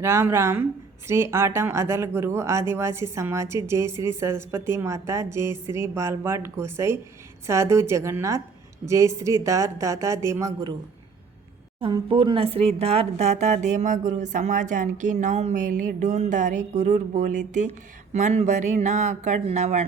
Ram Ram. Shri atom अदल गुरु आदिवासी समाज जय श्री सरस्वती माता जय श्री बालबाट गोसाई साधु जगन्नाथ जय श्री दार दाता देमा गुरु संपूर्ण श्री दार दाता देमा गुरु समाजानिकी नौ मेली डूंदारी गुरुर बोलिते मन बरी ना अकड़ नवण।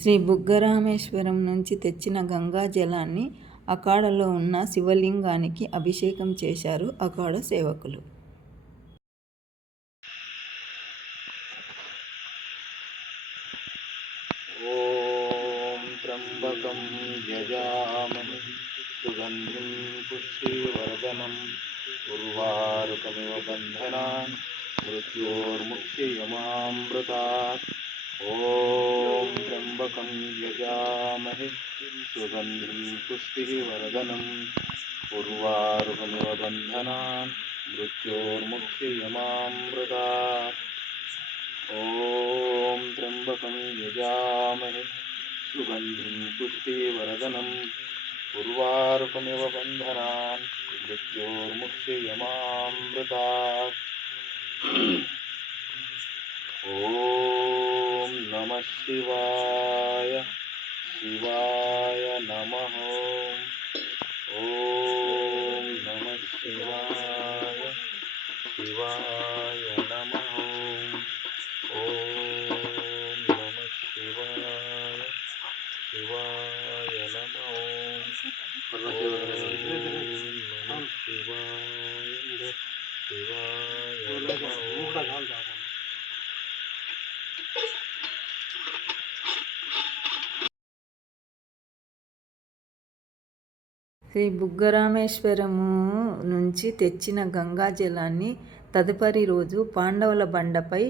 శ్రీ బుగ్గరామేశ్వరం నుంచి తెచ్చిన గంగా జలాన్ని అఖాడలో ఉన్న శివలింగానికి అభిషేకం చేశారు అఖాడ సేవకులు. ఓం త్ర్యంబకం యజామహే సుగంధిం పుష్టివర్ధనం ఉర్వారుకమివ బంధనాన్ మృత్యోర్ముక్షయమామృతాత్. ఓం త్ర్యంబకం యజామహే సుగంధిం పుష్టివర్ధనం ఉర్వారుకమివ బంధనాన్ మృత్యోర్ముక్షయమామృతాత్. ఓం త్ర్యంబకం యజామహే సుగంధిం పుష్టివర్ధనం ఉర్వారుకమివ బంధనాన్ మృత్యోర్ముక్షయమామృతాత్. ఓం నమః శివాయ శివాయ నమః. ఓం నమః శివాయ శివాయ నమః. ఓం నమః శివాయ శివాయ నమః. ఓం నమః శివాయ శివాయ నమః. శ్రీ బుగ్గరామేశ్వరము నుంచి తెచ్చిన గంగా జలాన్ని తదుపరి రోజు పాండవుల బండపై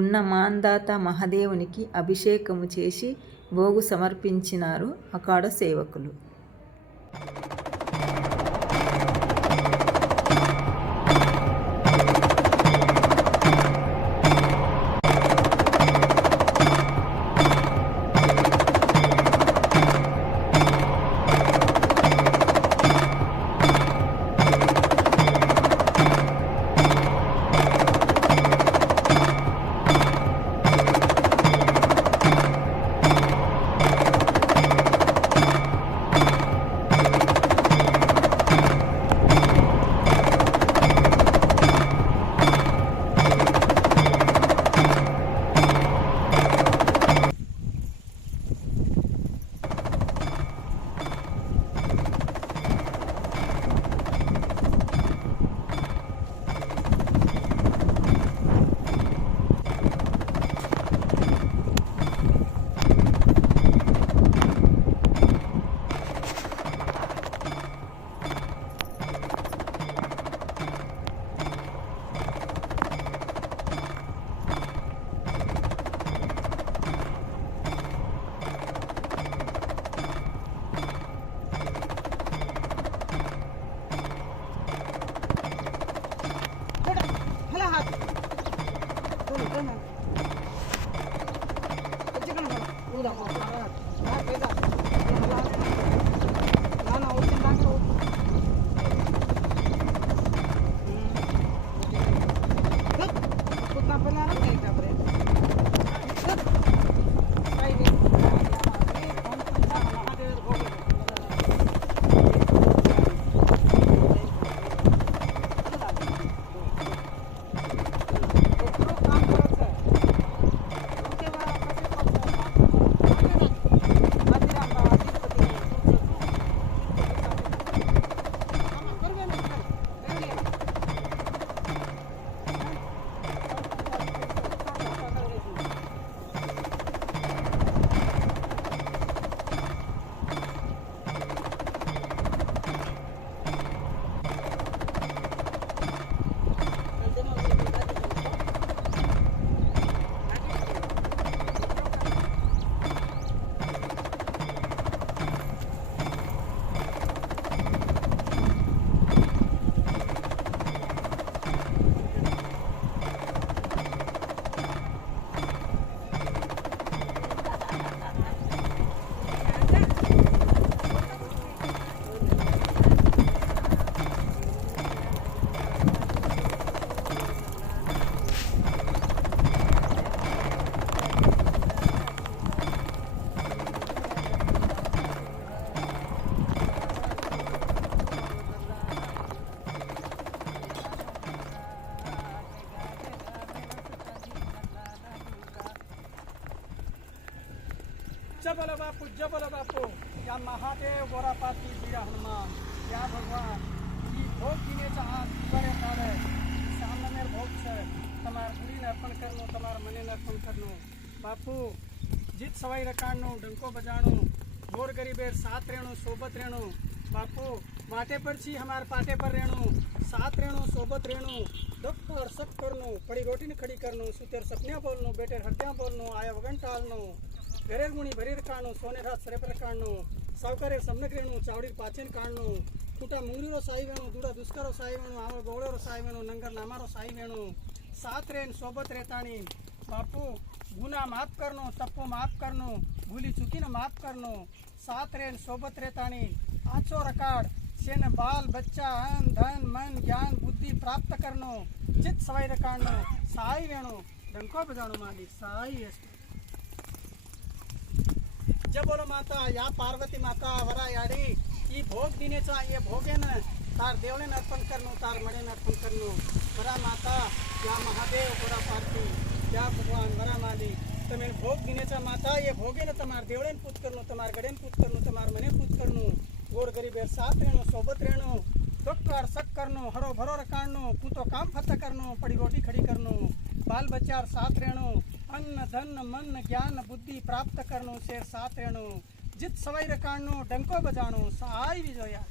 ఉన్న మాందాత మహాదేవునికి అభిషేకము చేసి భోగు సమర్పించినారు అఖాడ సేవకులు. जबल बापू या महादेव गोरापाती वीरा हनुमान या भगवान ये भोग दिने हाथ करे तारे सामने मेरे भोग से तमार बुरी ने अर्पण करनो तमार मने ने अर्पण करनो बापू जित सवाई रकाणनो डंको बजाणो गोर गरीबेर साथ रेणु सोबत रेणु बापू माटे पर छी हमार पाटे पर रेणु साथ रेणु सोबत रेणु दुख पर सक करनो पड़ी रोटी ने खड़ी करनो सुतेर सपनिया बोलनो बेटेर हत्या बोलनो आया वगन टालनो घरेर गुणी भरीर काढणो सोने रात सरेपर काढणो सावकारेर सम्यक रेणू चावडीर पाचेन काढणो कुटा मुंगरीरो साई वेणू दुड़ा दुष्करो साई वेणू आवळ गोवळेरो साई वेणू नंगर नामारो साई वेणू साथ रेन सोबत रेताणी बापू गुना माफ करनो तप्पो माफ करनो भूली चुकीने माफ करनो साथ रेन सोबत रेताणी आचो रकाड शेन बाल बच्चा अन धन मन ज्ञान बुद्धि प्राप्त करनो चित सवाई रकाणनो साई वेणू डंको बजाणो माली साई अस्तु जय बोलो माता या पार्वती माता वरा याडी ई भोग दिनेचा ये भोगेन तार देवळेन अर्पण करनो तार मडेन अर्पण करनो वरा माता या महादेव वरा पार्वती या भगवान वरा माली तमे भोग दिनेचा माता ये भोगेन तमार देवळेन पूज करनो तमार गडेन पूज करनो तमार मने पूज करनो गोर गरीबेर साथ रेणो सोबत रेणो डॉक्टर सक करनो हरो भरो रकाणनो कूतो काम फत करनो पड़ी रोटी खड़ी करनो बाल बच्चार साथ रेणो अन्न धन मन ज्ञान बुद्धि प्राप्त करनो शेर साथ रेणो जित सवाई रकाणनो डंको बजाणो साई विजया।